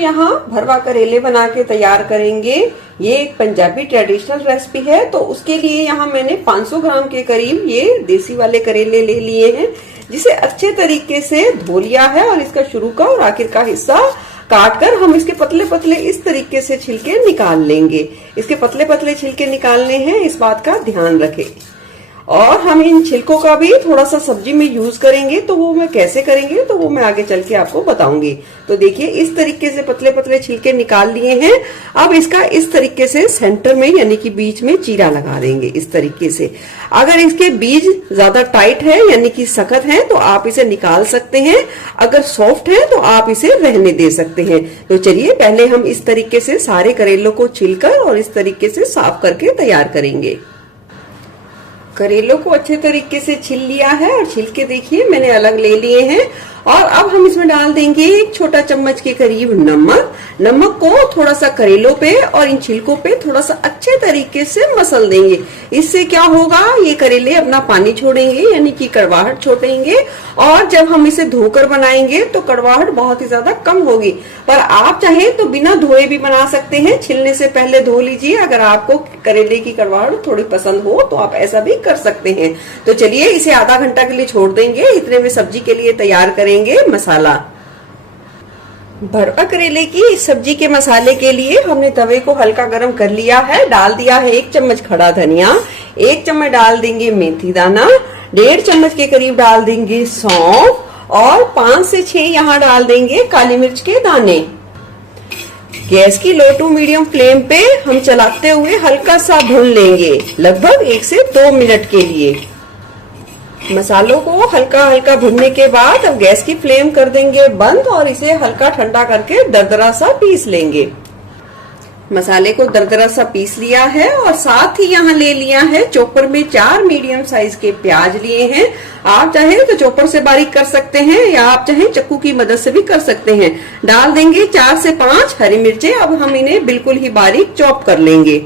यहाँ भरवा करेले बना के तैयार करेंगे। ये एक पंजाबी ट्रेडिशनल रेसिपी है। तो उसके लिए यहाँ मैंने 500 ग्राम के करीब ये देसी वाले करेले ले लिए हैं, जिसे अच्छे तरीके से धो लिया है और इसका शुरू का और आखिर का हिस्सा काट कर हम इसके पतले पतले इस तरीके से छिलके निकाल लेंगे। इसके पतले पतले छिलके निकालने हैं, इस बात का ध्यान रखें। और हम इन छिलकों का भी थोड़ा सा सब्जी में यूज करेंगे, तो वो मैं कैसे करेंगे तो वो मैं आगे चल के आपको बताऊंगी। तो देखिए इस तरीके से पतले पतले छिलके निकाल लिए हैं। अब इसका इस तरीके से सेंटर में यानी कि बीच में चीरा लगा देंगे इस तरीके से। अगर इसके बीज ज्यादा टाइट है यानी कि सख्त है तो आप इसे निकाल सकते हैं, अगर सॉफ्ट है तो आप इसे रहने दे सकते हैं। तो चलिए पहले हम इस तरीके से सारे करेलों को छिलकर और इस तरीके से साफ करके तैयार करेंगे। करेलों को अच्छे तरीके से छिल लिया है और छिलके देखिए मैंने अलग ले लिए हैं। और अब हम इसमें डाल देंगे 1 छोटा चम्मच के करीब नमक। नमक को थोड़ा सा करेलों पे और इन छिलकों पे थोड़ा सा अच्छे तरीके से मसल देंगे। इससे क्या होगा, ये करेले अपना पानी छोड़ेंगे यानी कि कड़वाहट छोड़ेंगे, और जब हम इसे धोकर बनाएंगे तो कड़वाहट बहुत ही ज्यादा कम होगी। पर आप चाहें तो बिना धोए भी बना सकते हैं, छिलने से पहले धो लीजिए। अगर आपको करेले की कड़वाहट थोड़ी पसंद हो तो आप ऐसा भी कर सकते हैं। तो चलिए इसे आधा घंटा के लिए छोड़ देंगे। इतने में सब्जी के लिए तैयार करेंगे मसाला। भरवा करेले की इस सब्जी के मसाले के लिए हमने तवे को हल्का गर्म कर लिया है। डाल दिया है 1 चम्मच खड़ा धनिया, 1 चम्मच डाल देंगे मेथी दाना, 1.5 चम्मच के करीब डाल देंगे सौंफ और 5 से 6 यहाँ डाल देंगे काली मिर्च के दाने। गैस की लो टू मीडियम फ्लेम पे हम चलाते हुए हल्का सा भून लेंगे, लगभग 1 से 2 मिनट के लिए। मसालों को हल्का हल्का भुनने के बाद अब गैस की फ्लेम कर देंगे बंद और इसे हल्का ठंडा करके दरदरा सा पीस लेंगे। मसाले को दरदरा सा पीस लिया है और साथ ही यहाँ ले लिया है चॉपर में 4 मीडियम साइज के प्याज लिए हैं। आप चाहे तो चॉपर से बारीक कर सकते हैं या आप चाहे चक्कू की मदद से भी कर सकते हैं। डाल देंगे 4 से 5 हरी मिर्चें। अब हम इन्हें बिल्कुल ही बारीक चॉप कर लेंगे।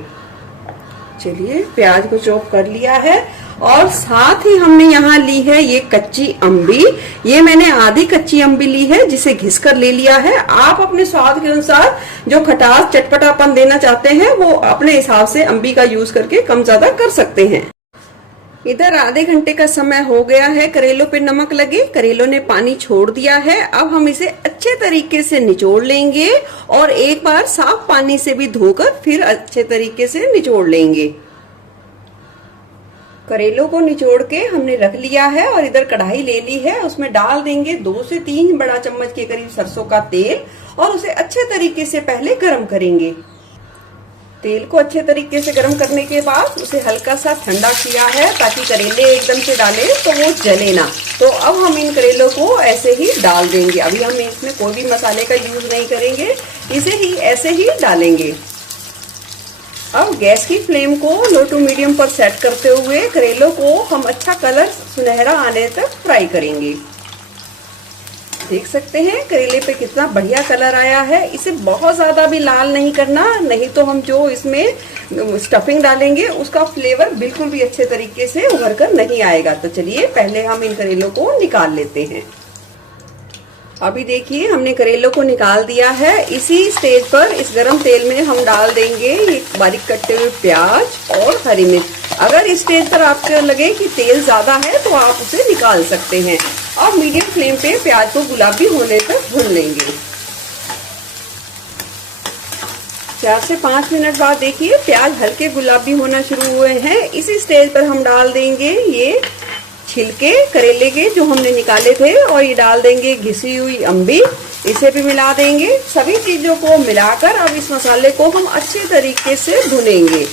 चलिए प्याज को चॉप कर लिया है और साथ ही हमने यहाँ ली है ये कच्ची अम्बी। ये मैंने आधी कच्ची अम्बी ली है जिसे घिस कर ले लिया है। आप अपने स्वाद के अनुसार जो खटास चटपटापन देना चाहते हैं वो अपने हिसाब से अम्बी का यूज करके कम ज्यादा कर सकते हैं। इधर आधे घंटे का समय हो गया है, करेलों पे नमक लगे, करेलों ने पानी छोड़ दिया है। अब हम इसे अच्छे तरीके से निचोड़ लेंगे और एक बार साफ पानी से भी धोकर फिर अच्छे तरीके से निचोड़ लेंगे। करेलों को निचोड़ के हमने रख लिया है और इधर कढ़ाई ले ली है, उसमें डाल देंगे 2 से 3 बड़ा चम्मच के करीब सरसों का तेल और उसे अच्छे तरीके से पहले गरम करेंगे। तेल को अच्छे तरीके से गरम करने के बाद उसे हल्का सा ठंडा किया है ताकि करेले एकदम से डालें तो वो जले ना। तो अब हम इन करेलों को ऐसे ही डाल देंगे। अभी हम इसमें कोई भी मसाले का यूज नहीं करेंगे, इसे ही ऐसे ही डालेंगे। अब गैस की फ्लेम को लो टू मीडियम पर सेट करते हुए करेलों को हम अच्छा कलर सुनहरा आने तक फ्राई करेंगे। देख सकते हैं करेले पे कितना बढ़िया कलर आया है। इसे बहुत ज्यादा भी लाल नहीं करना, नहीं तो हम जो इसमें स्टफिंग डालेंगे उसका फ्लेवर बिल्कुल भी अच्छे तरीके से उभर कर नहीं आएगा। तो चलिए पहले हम इन करेलों को निकाल लेते हैं। अभी देखिए हमने करेलों को निकाल दिया है। इसी स्टेज पर इस गरम तेल में हम डाल देंगे ये बारीक कटे हुए प्याज और हरी मिर्च। अगर इस स्टेज पर आपको लगे कि तेल ज्यादा है तो आप उसे निकाल सकते हैं। और मीडियम फ्लेम पे प्याज को गुलाबी होने तक भून लेंगे। 4 से 5 मिनट बाद देखिए प्याज हल्के गुलाबी होना शुरू हुए हैं। इसी स्टेज पर हम डाल देंगे ये छिलके करेले के जो हमने निकाले थे और ये डाल देंगे घिसी हुई अम्बी, इसे भी मिला देंगे। सभी चीजों को मिलाकर अब इस मसाले को हम अच्छे तरीके से भुनेंगे।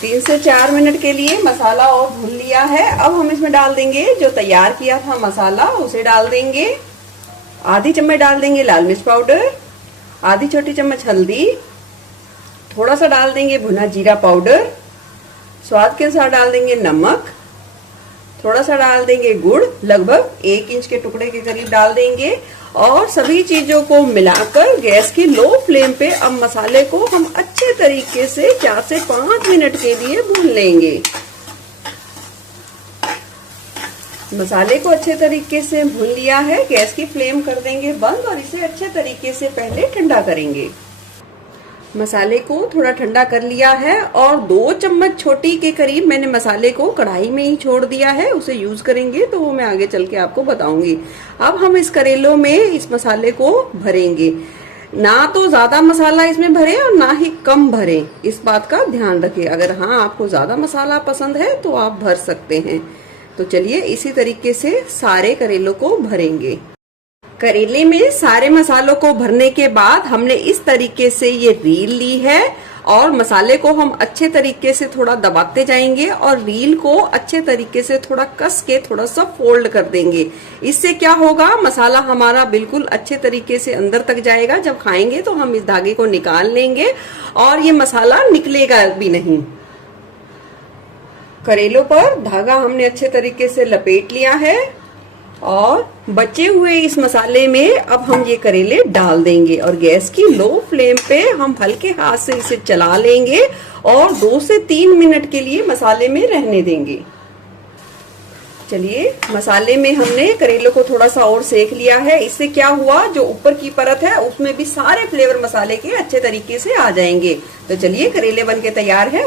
3 से 4 मिनट के लिए मसाला और भून लिया है। अब हम इसमें डाल देंगे जो तैयार किया था मसाला, उसे डाल देंगे। आधी चम्मच डाल देंगे लाल मिर्च पाउडर, आधी छोटी चम्मच हल्दी, थोड़ा सा डाल देंगे भुना जीरा पाउडर, स्वाद के अनुसार डाल देंगे नमक, थोड़ा सा डाल देंगे गुड़, लगभग 1 इंच के टुकड़े के करीब डाल देंगे। और सभी चीजों को मिलाकर गैस की लो फ्लेम पे अब मसाले को हम अच्छे तरीके से 4 से 5 मिनट के लिए भून लेंगे। मसाले को अच्छे तरीके से भून लिया है। गैस की फ्लेम कर देंगे बंद और इसे अच्छे तरीके से पहले ठंडा करेंगे। मसाले को थोड़ा ठंडा कर लिया है और 2 चम्मच छोटी के करीब मैंने मसाले को कढ़ाई में ही छोड़ दिया है। उसे यूज करेंगे तो वो मैं आगे चल के आपको बताऊंगी। अब हम इस करेलों में इस मसाले को भरेंगे। ना तो ज्यादा मसाला इसमें भरे और ना ही कम भरे, इस बात का ध्यान रखें। अगर हाँ आपको ज्यादा मसाला पसंद है तो आप भर सकते हैं। तो चलिए इसी तरीके से सारे करेलों को भरेंगे। करेले में सारे मसालों को भरने के बाद हमने इस तरीके से ये रील ली है और मसाले को हम अच्छे तरीके से थोड़ा दबाते जाएंगे और रील को अच्छे तरीके से थोड़ा कस के थोड़ा सा फोल्ड कर देंगे। इससे क्या होगा, मसाला हमारा बिल्कुल अच्छे तरीके से अंदर तक जाएगा। जब खाएंगे तो हम इस धागे को निकाल लेंगे और ये मसाला निकलेगा भी नहीं। करेलों पर धागा हमने अच्छे तरीके से लपेट लिया है और बचे हुए इस मसाले में अब हम ये करेले डाल देंगे और गैस की लो फ्लेम पे हम हल्के हाथ से इसे चला लेंगे और 2 से 3 मिनट के लिए मसाले में रहने देंगे। चलिए मसाले में हमने करेलों को थोड़ा सा और सेक लिया है। इससे क्या हुआ, जो ऊपर की परत है उसमें भी सारे फ्लेवर मसाले के अच्छे तरीके से आ जाएंगे। तो चलिए करेले बनके तैयार है।